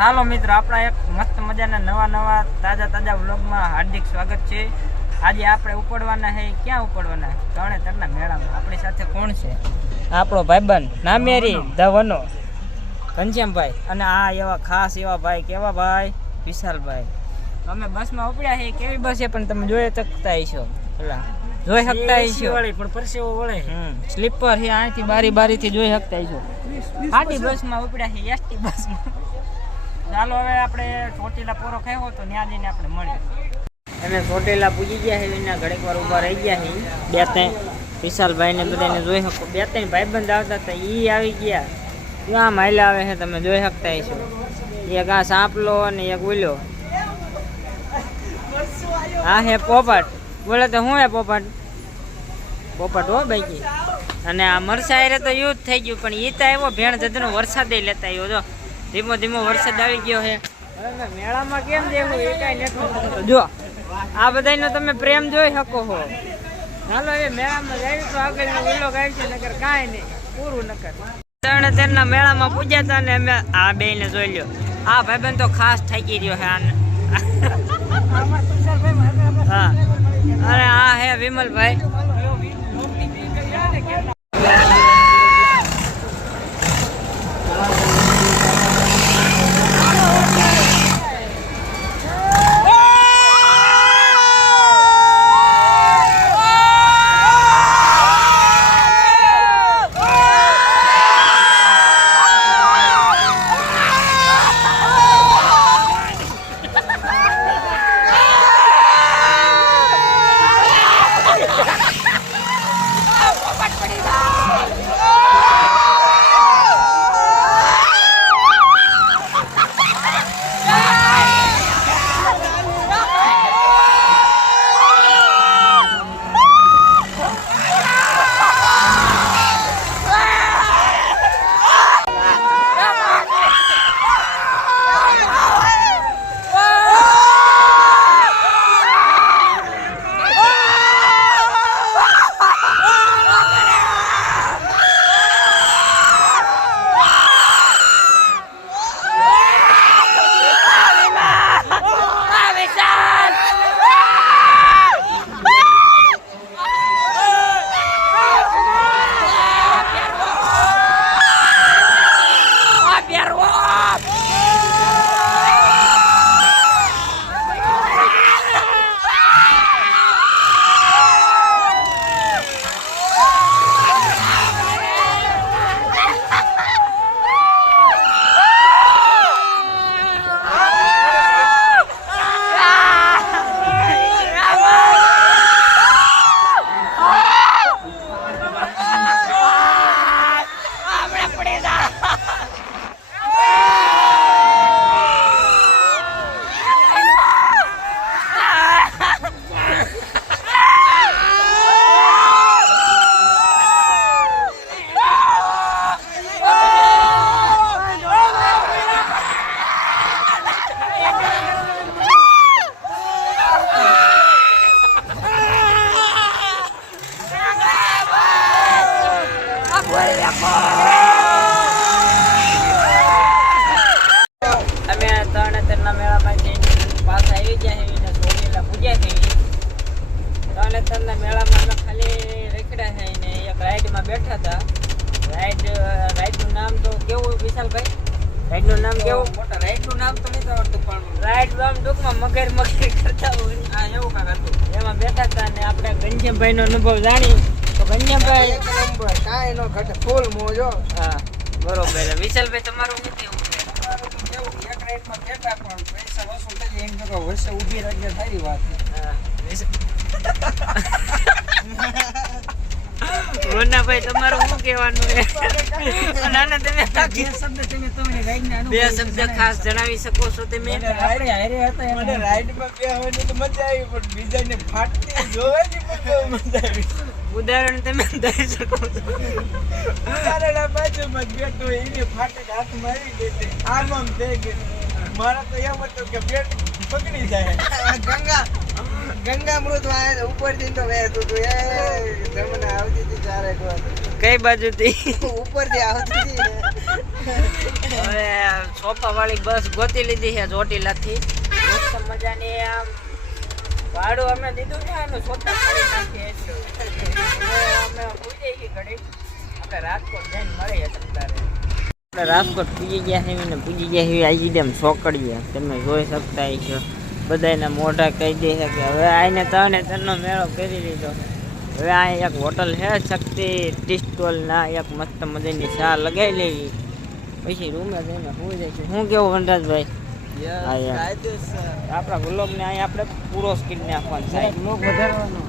હાલો મિત્રો આપણા એક મસ્ત મજાના નવા નવા તાજા તાજા વ્લોગમાં હાર્દિક સ્વાગત છે. આજે આપણે ઉપડવાના છે ક્યાં ઉપડવાના? તરણેતરના મેળામાં. આપણી સાથે કોણ છે? આપણો ભાઈબંધ નામેરી ધવનો ઘનશ્યામભાઈ. અને આ એવા ખાસ એવા ભાઈ કેવા ભાઈ? વિશાલભાઈ. અમે બસમાં ઉપડ્યા છે કેવી બસ છે પણ તમે જોઈ શકતા હશો. પેલા જોઈ શકતા હશો. પણ પરસેવો વળે સ્લીપર છે અહીંથી બારી બારીથી જોઈ શકતા હશો. આટી બસમાં ઉપડ્યા છે એસટી બસમાં. ચાલો હવે આપણે ચોટીલા પોરો ખાયો તો ત્યાં જઈને આપણે મળીએ. અમે ચોટીલા પૂજી ગયા છે એના ઘડીક વાર ઊભા રહી ગયા છે બે ત્રણ વિશાલભાઈ ને બધાને જોઈ શકો. બે ત્રણ ભાઈબંધ આવતા હતા એ આવી ગયા. ક્યાં માયલા આવે છે, તમે જોઈ શકતા હશો. એક આ સાંપલો અને એક ઉલ્યો. હા હે પોપટ. બોલે તો શું હે પોપટ? પોપટ હો બાઈકી અને આ મરસાયરે તો યુદ્ધ થઈ ગયું, પણ એ તો આવ્યો ભેણ જતનો વરસાદ લેતા આવ્યો, જો. ધીમો ધીમો વરસાદ આવી ગયો છે. મેળામાં કેમ દેવું? એ કઈ નથી જો આ બધાનો તમે પ્રેમ જોઈ શકો છો. હાલો એ મેળામાં જાય તો આગળ ઉલ્લો ગાય છે નકર કાંઈ નહીં. પૂરું નકર. ત્રણે તેરના મેળામાં પૂજ્યા હતા ને અમે આ બેને જોઈ લ્યો. આ ભાઈબંધ તો ખાસ થાકી રહ્યો છે આને. હા. અને આ હે વિમલભાઈ. તરણેતરના મેળામાં અમે ખાલી રેખડ્યા છે ને એક રાઈડમાં બેઠા હતા. રાઈડ, રાઈડનું નામ તો કેવું વિશાલભાઈ? રાઈડનું નામ કેવું? રાઈટનું નામ તો નથી આવડતું પણ. રાઈડ આમ ટૂંકમાં મગર મગર કરતા હોય. આ એવું કાંક હતું. એમાં બેઠા હતા ને આપણે ઘનશ્યામભાઈનો અનુભવ જાણી. તો ઘનશ્યામભાઈ એક નંબર. કાંઈ નો ઘટે. ફૂલ મોજો. હા બરોબર. વિશાલભાઈ તમારું શું કેવું છે? એક રાઈટમાં બેઠા પણ પૈસા વસૂલ થઈ એમ જો વર્ષે ઊભી સારી વાત હા, રોનાભાઈ તમારું શું કહેવાનું છે? અને તમે બે શબ્દ તમે તમને રાઈડના બે શબ્દ ખાસ જણાવી શકો છો તમે? આપણે હારે હતા મને રાઈડમાં બેહવાની તો મજા આવી પણ બીજાને ફાટતી જોવાની પણ મજા આવી. ઉદાહરણ તમે દઈ શકો છો. ઉતારેલા બાજુમાં જ બેઠો એને ફાટીને હાથ મારી ગઈ આમ આમ થઈ ગઈ. મારા તો એમ હતું કે પેટ પકડી જાય. ગંગા ગંગા મૃત વાય ઉપરથી તો વહેતું હતું એ જમના આવતી હતી ચારે કોર કઈ બાજુથી? ઉપરથી આવતી હતી. હવે સોફા વાળી બસ ગોતી લીધી છે ચોટીલાથી. મસ્ત મજાની આમ ભાડું અમે દીધું છે એનું સોટા કરી નાખીએ એટલું અમે પૂજી ગઈ ઘડી આપણે રાજકોટ જઈને મળીએ તમારે આપણે રાજકોટ પૂજી ગયા છે ને પૂજી ગયા છે આજી ડેમ સોકડીએ. તમે જોઈ શકતા છો બધાના મોઢા કહી દે છે કે હવે આઈને તને તનનો મેળો કરી લીધો. હવે આ એક હોટલ છે શક્તિ ટી સ્ટોલ ના એક મસ્ત મજાની ચા લગાવી લેવી. પછી રૂમે જઈને હું જઈશું. શું કેવું વનરાજભાઈ? હા, આપણા વ્લોગને અહીંયા આપણે પૂરો સ્કીન નાખવાનો સાહેબ લોક વધારવાનો.